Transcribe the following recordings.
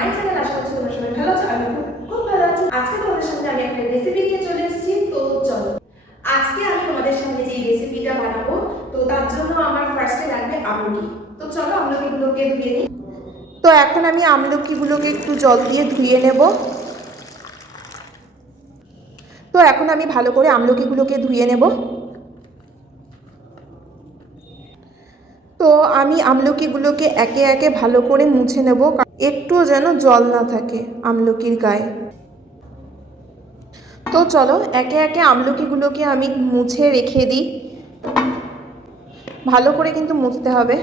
My channel, আশা করছি তোমরা সবাই ভালো আছো, আমি খুব ভালো আছি। আজকে তোমাদের সামনে আমি একটা রেসিপি নিয়ে চলে এসেছি, তো চলো। আজকে আমি তোমাদের সামনে যে রেসিপিটা বানাবো, তো তার জন্য আমার ফার্স্টে লাগবে আমলকি। তো চলো ধুয়ে নিই। তো এখন আমি আমলকিগুলোকে একটু জল দিয়ে ধুয়ে নেব। তো এখন আমি ভালো করে আমলকিগুলোকে ধুয়ে নেব। তো আমি আমলকিগুলোকে একে একে ভালো করে মুছে নেব একটুও যেন জল না থাকে আমলকির গায়ে। তো চলো, একে একে আমলকিগুলোকে আমি মুছে রেখে দিই। ভালো করে কিন্তু মুছতে হবে।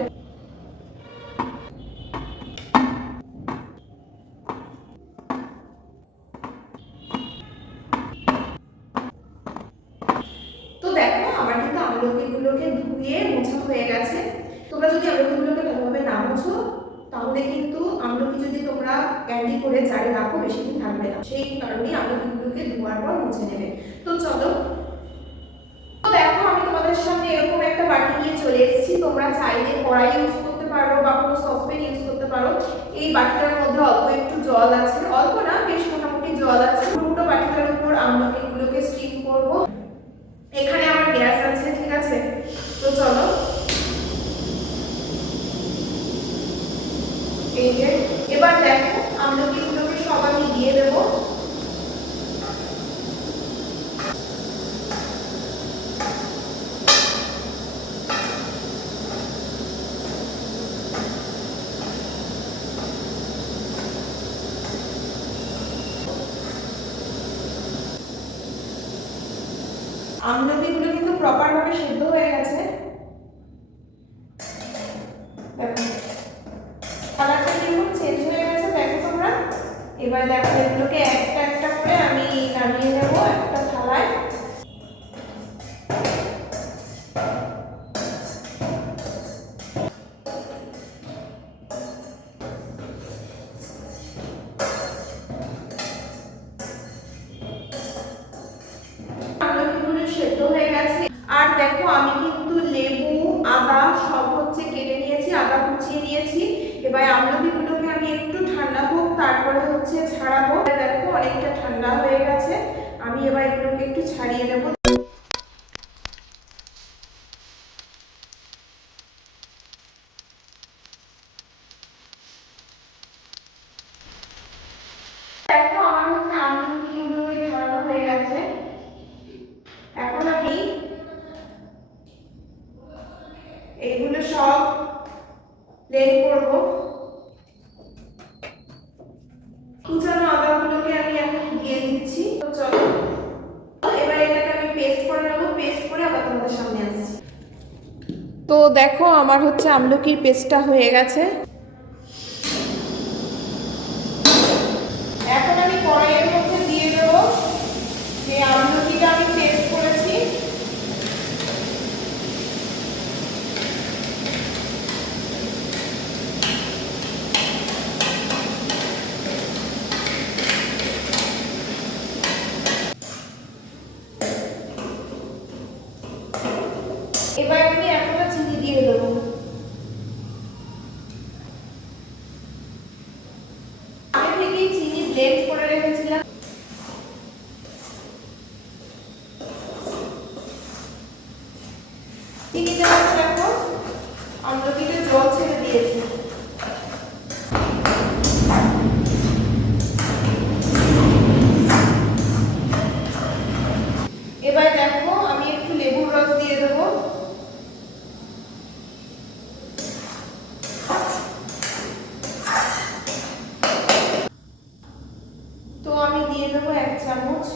তো দেখো, আমার কিন্তু আমলকিগুলোকে ধুয়ে মোছা হয়ে গেছে। তোমরা যদি আমলকিগুলোকে ভালোভাবে না মোছো তাহলে কিন্তু আমলকি যদি তোমরা ক্যান্ডি করে জারে রাখো, বেশি দিন থাকবে না। সেই কারণেই আমলকিগুলোকে ধোয়ার পর মুছে নেবে। তো চলো। তো দেখো, আমি তোমাদের সামনে এরকম একটা বাটি নিয়ে চলে এসেছি। তোমরা চাইলে কড়াই ইউজ করতে পারো বা কোনো সসপ্যান ইউজ করতে পারো। এই বাটিটার মধ্যে অল্প একটু জল আছে। অল্প না, বেশ মোটামুটি জল আছে। দুটো বাটিটার উপর আমলকিগুলোকে স্টিম করব। এখানে আমার গ্যাস আছে, ঠিক আছে? তো চলো। যে এবার দেখো আমলকিগুলোকে সব আমি দিয়ে দেবো? আমলকিগুলো কিন্তু প্রপার ভাবে সিদ্ধ হয়ে গেছে দেখো কালারটা কিন্তু চেঞ্জ হয়ে গেছে দেখো তোমরা এবার দেখো এগুলোকে একটা একটা করে আমি নামিয়ে নেব একটা থালায়। আর দেখো আমি কিন্তু লেবু, আদা সব হচ্ছে কেটে নিয়েছি, আদা কুচিয়ে নিয়েছি। এবার আমলকিগুলোকে আমি একটু ঠান্ডা হোক তারপরে হচ্ছে ছাড়াবো। দেখো অনেকটা ঠান্ডা হয়ে গেছে। আমি এবার এগুলোকে একটু ছাড়িয়ে নেব দেখো আমার হচ্ছে আমলকিগুলো ছাড়ানো হয়ে গেছে এখন আমি এইগুলো সব প্লেন করব কুচানো আদাগুলোকে আমি এখন দিয়ে দিচ্ছি তো চলো এবার এটাকে আমি পেস্ট করে নেব পেস্ট করে আবার তোমাদের সামনে আসছি তো দেখো, আমার হচ্ছে আমলকির পেস্টটা হয়ে গেছে। এখন আমি কড়াইয়ের মধ্যে দিয়ে দেবো। যে আমলকিটা আমি পেস্ট করেছি। এবার আমি একটা চিনি দিয়ে দেবো আগে থেকেই চিনি ব্লেন্ড করে রেখেছিলাম। চিনি রাখো দেখো কিন্তু জল ছেড়ে দিয়েছি এবার দেখো আমি একটু লেবুর রস দিয়ে দেবো তো আমি দিয়ে দেবো এক চামচ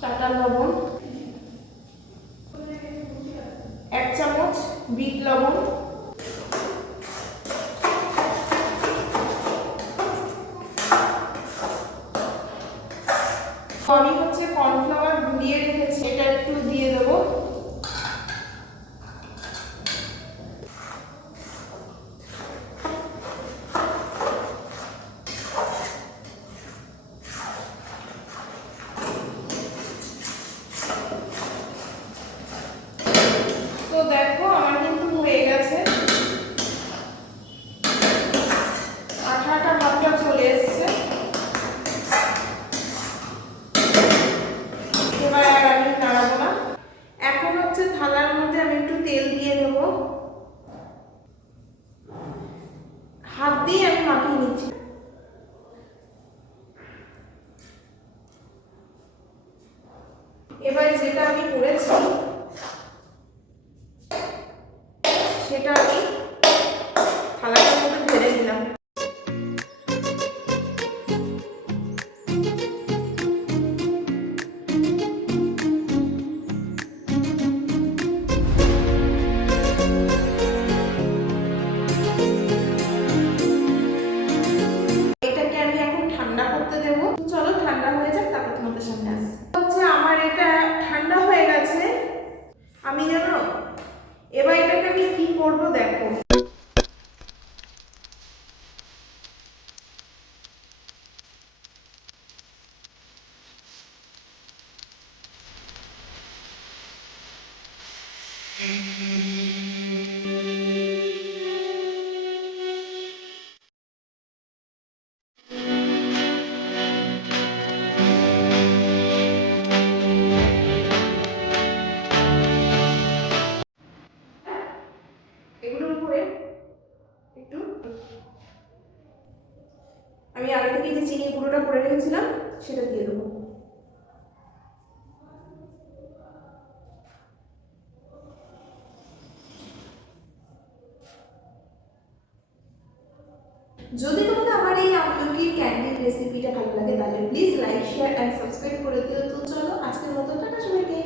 টাটা লবণ। এক চামচ বিট লবণ। আমি উপরে একটু। আমি আগে থেকে যে চিনি গুঁড়োটা করে রেখেছিলাম, সেটা দিয়ে দেবো। যদি তোমাদের আমার এই আমলকির ক্যান্ডির রেসিপিটা ভালো লাগে, তাহলে please like share and subscribe করে দিও। তো চলো, আজকের মতো, টাটা সবাইকে।